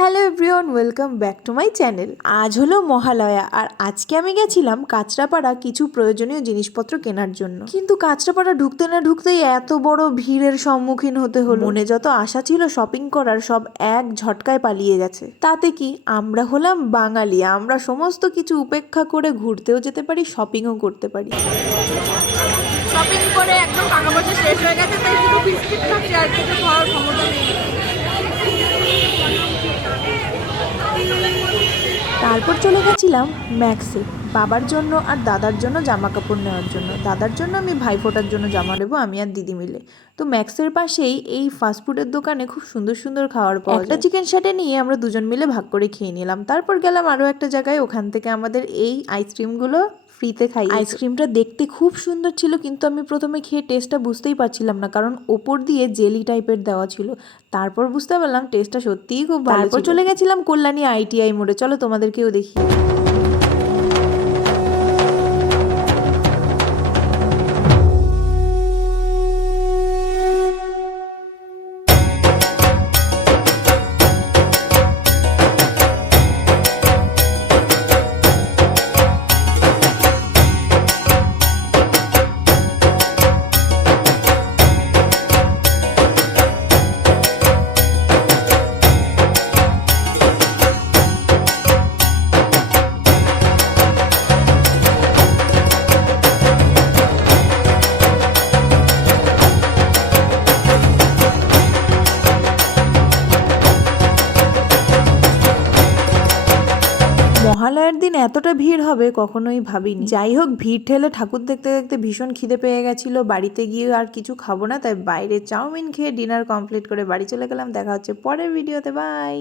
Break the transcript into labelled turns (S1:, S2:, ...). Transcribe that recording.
S1: Hello everyone, welcome back to my channel. আজ হলো মহালয়া, আর আজকে আমি গেছিলাম কাঁচরাপাড়া কিছু প্রয়োজনীয় জিনিসপত্র কেনার জন্য। কিন্তু কাঁচরাপাড়া ঢুকতে না ঢুকতেই এত বড় ভিড়ের সম্মুখীন হতে হলো। মনে যত আশা ছিল শপিং করার, সব এক ঝটকায় পালিয়ে গেছে। তাতে কি আমরা হলাম বাঙালি, আমরা সমস্ত কিছু উপেক্ষা করে ঘুরতেও যেতে পারি শপিংও করতে পারি।
S2: শপিং করে একদম টাকা পয়সা শেষ হয়ে গেছে, তাই শুধু বিস্কিট আর কিছু খাওয়ার ক্ষমতা নেই
S1: তারপর চলে গেছিলাম ম্যাক্সে। বাবার জন্য আর দাদার জন্য জামা কাপড় নেওয়ার জন্য। দাদার জন্য আমি ভাইফোঁটার জন্য জামা নেব আমি আর দিদি মিলে। তো ম্যাক্সের পাশেই এই ফাস্টফুডের দোকানে খুব সুন্দর সুন্দর খাওয়ার পর একটা চিকেন শাটে নিয়ে আমরা দুজন মিলে ভাগ করে খেয়ে নিলাম। তারপর গেলাম আরও একটা জায়গায় ওখান থেকে আমাদের এই আইসক্রিমগুলো ফ্রিতে খাই আইসক্রিমটা দেখতে খুব সুন্দর ছিল কিন্তু আমি প্রথমে খেয়ে টেস্টটা বুঝতেই পারছিলাম না কারণ ওপর দিয়ে জেলি টাইপের দেওয়া ছিল। তারপর বুঝতে পারলাম টেস্টটা সত্যিই খুব ভালো চলে গেছিলাম কল্যাণী আইটিআই মোড়ে চলো তোমাদেরকেও দেখি। মহালয়ার দিন এতটা ভিড় হবে কখনোই ভাবিনি। যাই হোক, ভিড় ঠেলে ঠাকুর দেখতে দেখতে ভীষণ খিদে পেয়ে গেছিল। বাড়িতে গিয়ে আর কিছু খাব না, তাই বাইরে চাউমিন খেয়ে ডিনার কমপ্লিট করে বাড়ি চলে গেলাম। দেখা হচ্ছে পরের ভিডিওতে, বাই!